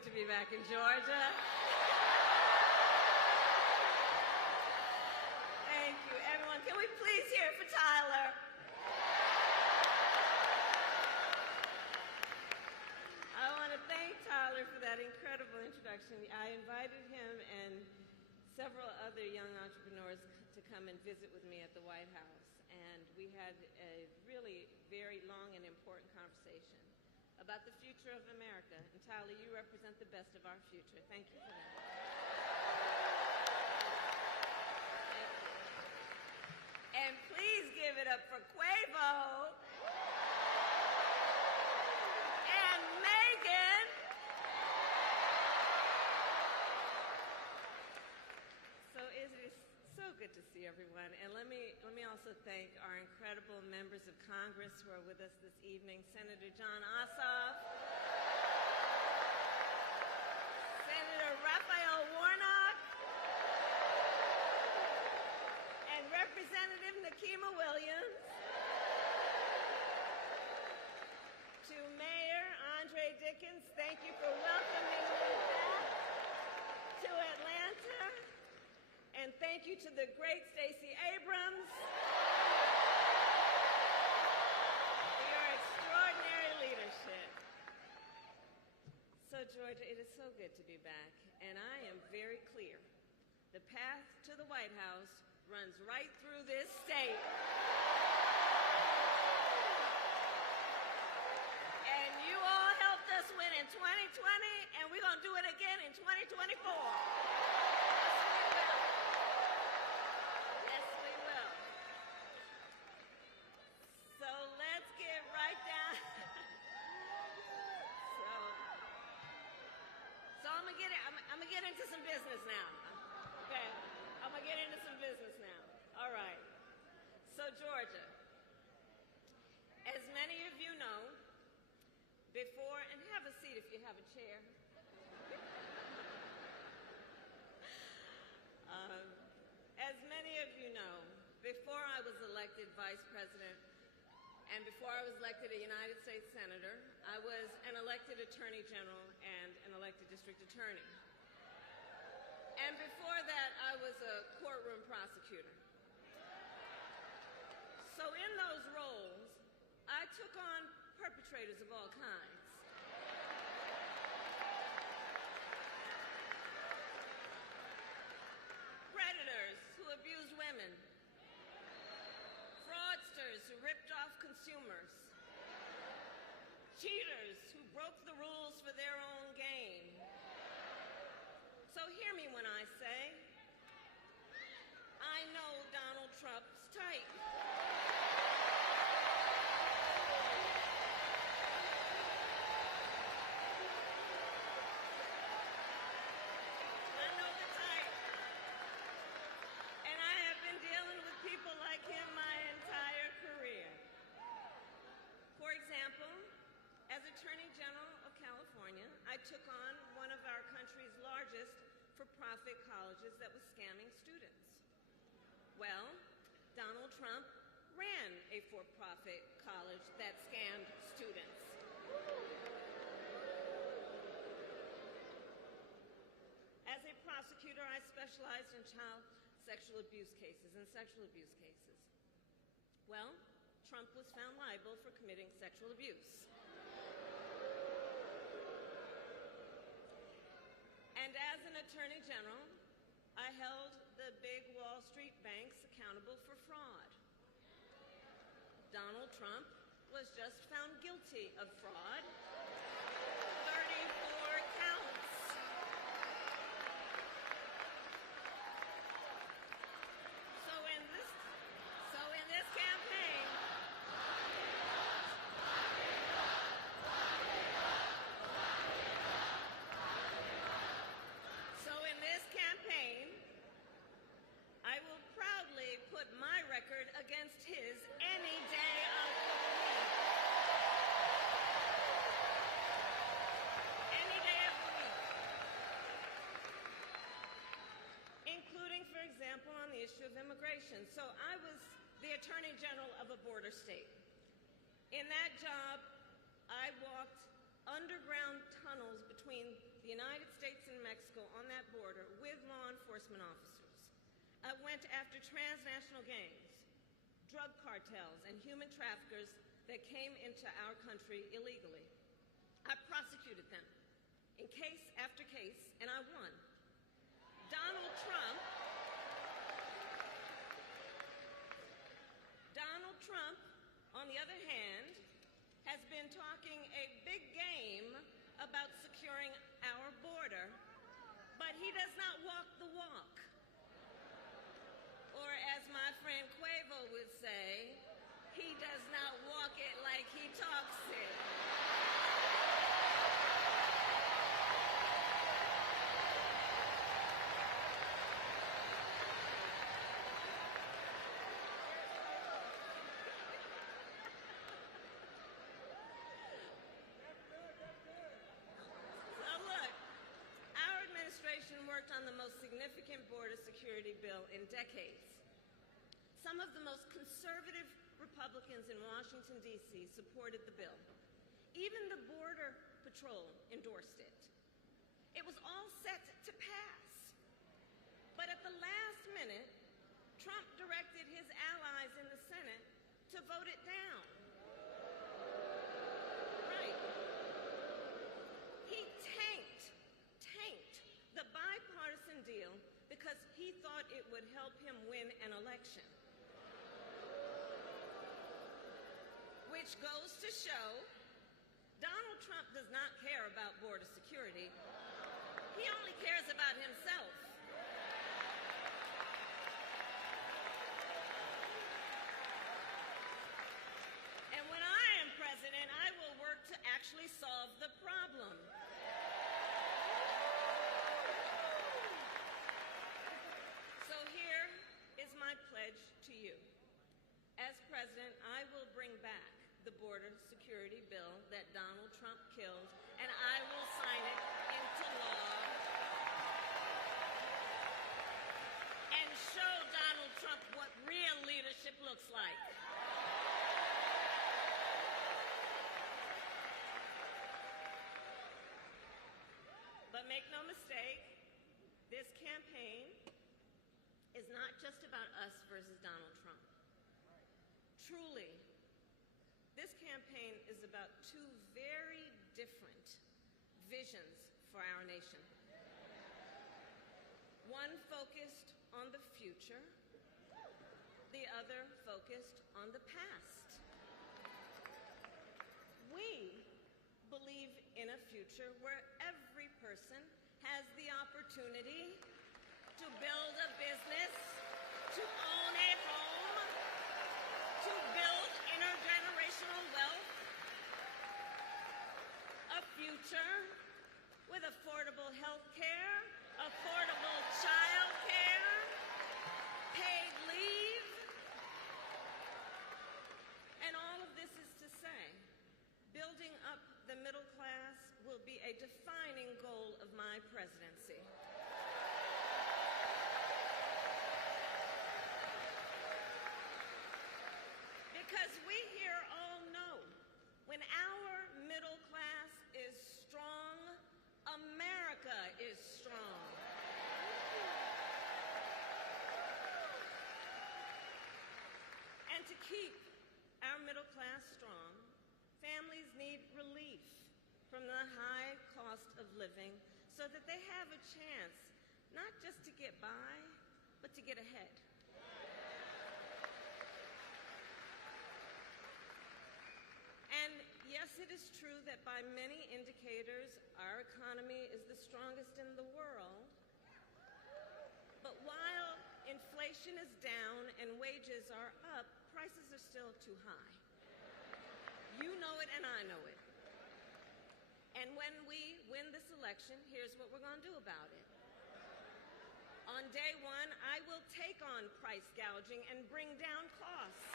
good to be back in Georgia. Thank you, everyone. Can we please hear it for Tyler? I want to thank Tyler for that incredible introduction. I invited him and several other young entrepreneurs to come and visit with me at the White House, and we had a really very long and important conversation about the future of America. And Tyler, you represent the best of our future. Thank you for that. Thank you. And please give it up for Quavo and Megan. So it is so good to see everyone. And let me also thank our incredible members of Congress who are with us this evening. Senator John Ossoff, Senator Raphael Warnock, and Representative Nikema Williams. To Mayor Andre Dickens, thank you for welcoming me back to Atlanta. And thank you to the great Stacey Abrams for your extraordinary leadership. So, Georgia, it is so good to be back, and I am very clear. The path to the White House runs right through this state. And you all helped us win in 2020, and we're going to do it again in 2024. I'm gonna get into some business now. Okay, I'm gonna get into some business now. All right. So Georgia, as many of you know, before, and have a seat if you have a chair. As many of you know, before I was elected vice president and before I was elected a United States Senator, I was an elected Attorney General and an elected District Attorney. And before that, I was a courtroom prosecutor. So in those roles, I took on perpetrators of all kinds. Predators who abused women. Fraudsters who ripped off consumers. Cheaters who broke the rules for their own gain. So hear me when I say, I know Donald Trump's type. I know the type. And I have been dealing with people like him my entire career. For example, as Attorney General of California, I took on one of our country's largest for-profit colleges that was scamming students. Well, Donald Trump ran a for-profit college that scammed students. As a prosecutor, I specialized in child sexual abuse cases and sexual abuse cases. Well, Trump was found liable for committing sexual abuse. And as an Attorney General, I held the big Wall Street banks accountable for fraud. Donald Trump was just found guilty of fraud. 34 counts. So in this campaign, I will proudly put my record against his any day of the week. Any day of the week. Including, for example, on the issue of immigration. So I was the Attorney General of a border state. In that job, I walked underground tunnels between the the United States and Mexico on that border with law enforcement officers. I went after transnational gangs, drug cartels, and human traffickers that came into our country illegally. I prosecuted them in case after case, and I won. Donald Trump, on the other hand, has been talking a big game about securing our border, but he does not walk the walk. Or as my friend Quavo would say, he does not walk it like he talks it. Worked on the most significant border security bill in decades. Some of the most conservative Republicans in Washington, D.C. supported the bill. Even the Border Patrol endorsed it. It was all set to pass. But at the last minute, Trump directed his allies in the Senate to vote it down. Right. He tanked the bipartisan deal because he thought it would help him win an election. Which goes to show Donald Trump does not care about border security. He only cares about himself. And when I am president, I will work to actually solve the problem. My pledge to you. As president, I will bring back the border security bill that Donald Trump killed, and I will sign it into law and show Donald Trump what real leadership looks like. But make no mistake, this campaign is not just about us versus Donald Trump. Truly, this campaign is about two very different visions for our nation. One focused on the future, the other focused on the past. We believe in a future where every person has the opportunity to build a business, to own a home, to build intergenerational wealth, a future with affordable health care, affordable child care, paid leave. And all of this is to say, building up the middle class will be a defining goal of my presidency. Because we here all know when our middle class is strong, America is strong. And to keep our middle class strong, families need relief from the high cost of living so that they have a chance not just to get by, but to get ahead. And yes, it is true that by many indicators, our economy is the strongest in the world. But while inflation is down and wages are up, prices are still too high. You know it and I know it. And when we win this election, here's what we're going to do about it. On day one, I will take on price gouging and bring down costs.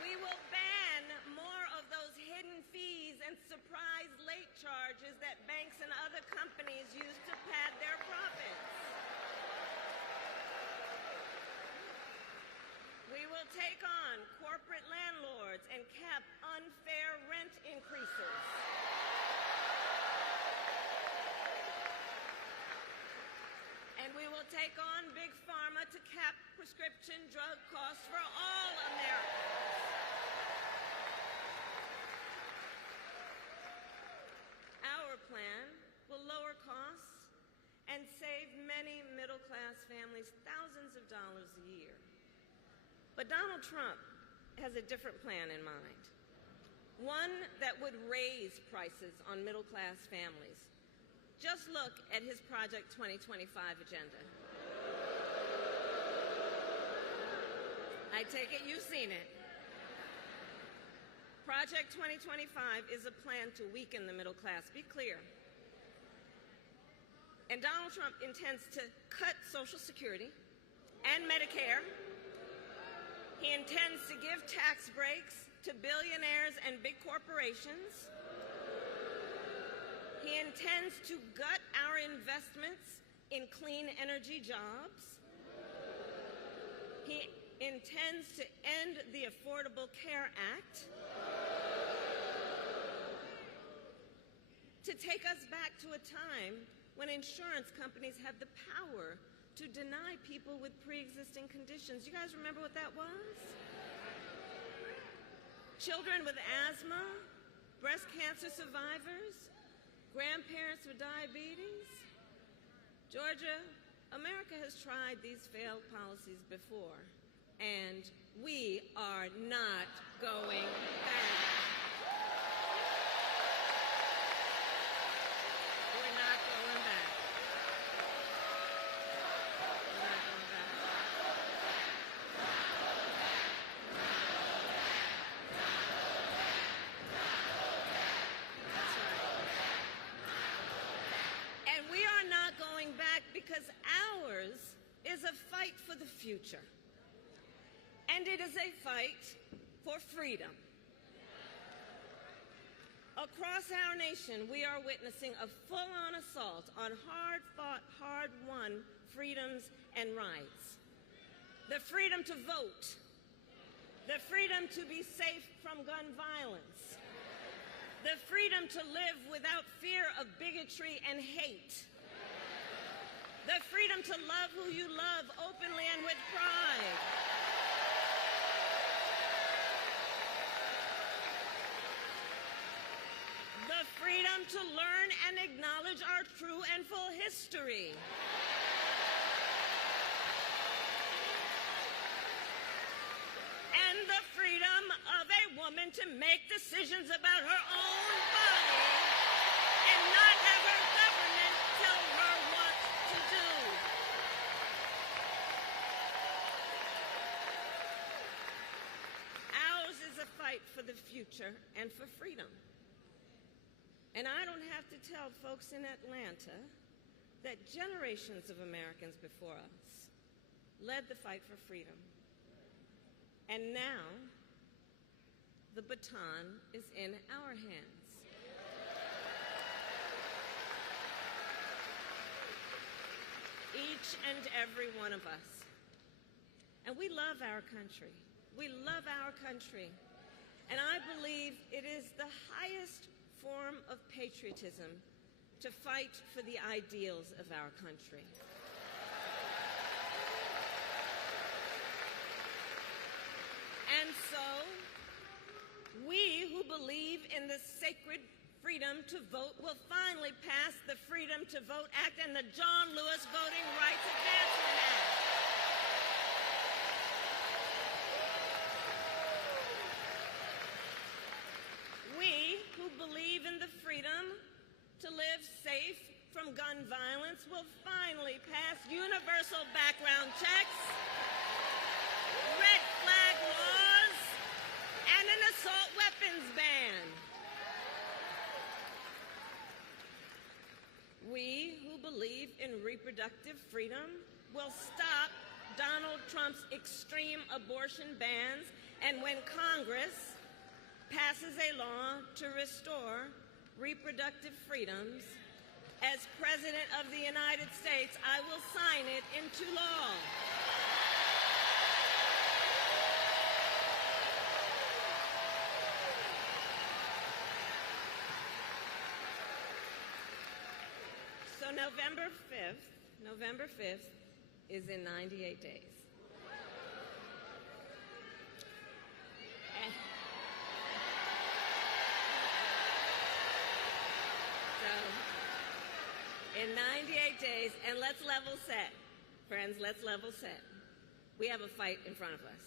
We will ban more of those hidden fees and surprise late charges that banks and other companies use to pad their profits. We will take on corporate landlords and cap unfair rent increases. And we will take on Big Pharma to cap prescription drug costs for all Americans. Our plan will lower costs and save many middle-class families thousands of dollars a year. But Donald Trump has a different plan in mind, one that would raise prices on middle-class families. Just look at his Project 2025 agenda. I take it you've seen it. Project 2025 is a plan to weaken the middle class. Be clear. And Donald Trump intends to cut Social Security and Medicare. He intends to give tax breaks to billionaires and big corporations. He intends to gut our investments in clean energy jobs. He intends to end the Affordable Care Act, to take us back to a time when insurance companies had the power to deny people with pre-existing conditions. You guys remember what that was? Children with asthma, breast cancer survivors, grandparents with diabetes. Georgia, America has tried these failed policies before, and we are not going back. We're not going back. We're not going back. That's right. And we are not going back because ours is a fight for the future. And it is a fight for freedom. Across our nation, we are witnessing a full-on assault on hard-fought, hard-won freedoms and rights. The freedom to vote, the freedom to be safe from gun violence, the freedom to live without fear of bigotry and hate, the freedom to love who you love openly and with pride, the freedom to learn and acknowledge our true and full history. And the freedom of a woman to make decisions about her own body and not have her government tell her what to do. Ours is a fight for the future and for freedom. And I don't have to tell folks in Atlanta that generations of Americans before us led the fight for freedom. And now, the baton is in our hands. Each and every one of us. And we love our country. We love our country. And I believe it is the highest form of patriotism to fight for the ideals of our country. And so, we who believe in the sacred freedom to vote will finally pass the Freedom to Vote Act and the John Lewis Voting Rights Advancement Act. We who believe in the freedom to live safe from gun violence will finally pass universal background checks, red flag laws, and an assault weapons ban. We who believe in reproductive freedom will stop Donald Trump's extreme abortion bans, and when Congress passes a law to restore reproductive freedoms, as President of the United States, I will sign it into law. November 5th is in 98 days. In 98 days, and let's level set. Friends, let's level set. We have a fight in front of us.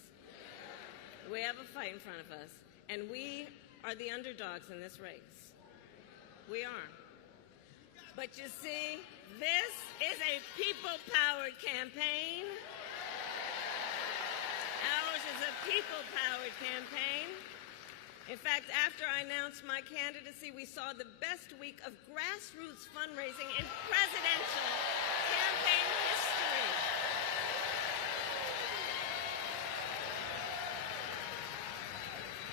We have a fight in front of us, and we are the underdogs in this race. We are. But you see, this is a people-powered campaign. Ours is a people-powered campaign. In fact, after I announced my candidacy, we saw the best week of grassroots fundraising in presidential campaign history.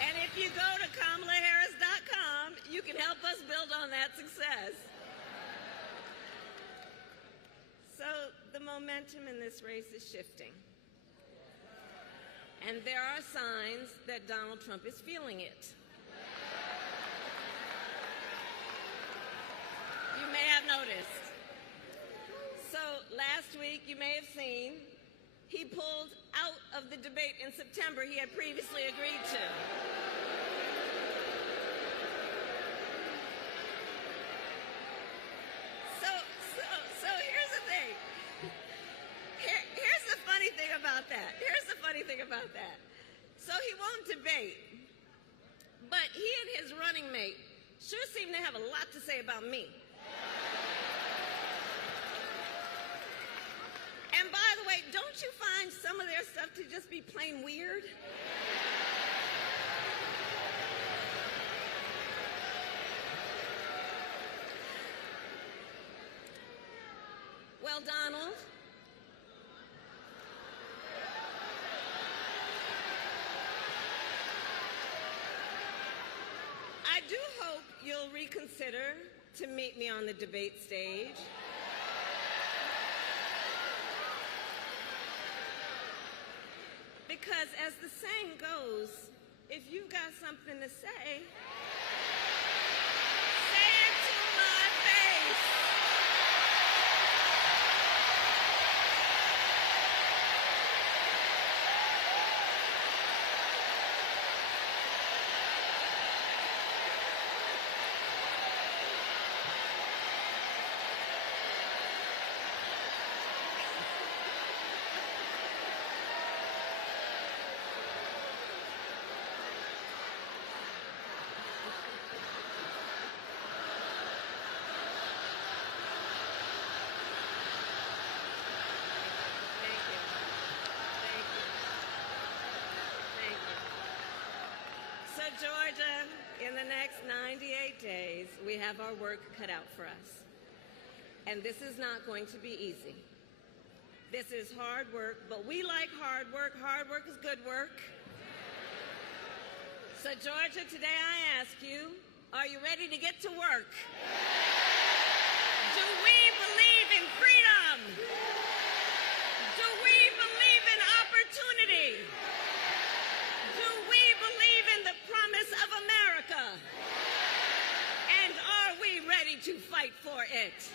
And if you go to KamalaHarris.com, you can help us build on that success. So the momentum in this race is shifting. And there are signs that Donald Trump is feeling it. You may have noticed. So last week, you may have seen, he pulled out of the debate in September he had previously agreed to. So here's the thing. Here's the funny thing about that. So he won't debate, but he and his running mate sure seem to have a lot to say about me. And by the way, don't you find some of their stuff to just be plain weird? Well, Donald, I do hope you'll reconsider to meet me on the debate stage. Because as the saying goes, if you've got something to say, say it to my face. Georgia, in the next 98 days, we have our work cut out for us. And this is not going to be easy. This is hard work, but we like hard work. Hard work is good work. So, Georgia, today I ask you, are you ready to get to work? Do we believe in freedom? Do we believe in opportunity? Do we believe in the promise of America? And are we ready to fight for it?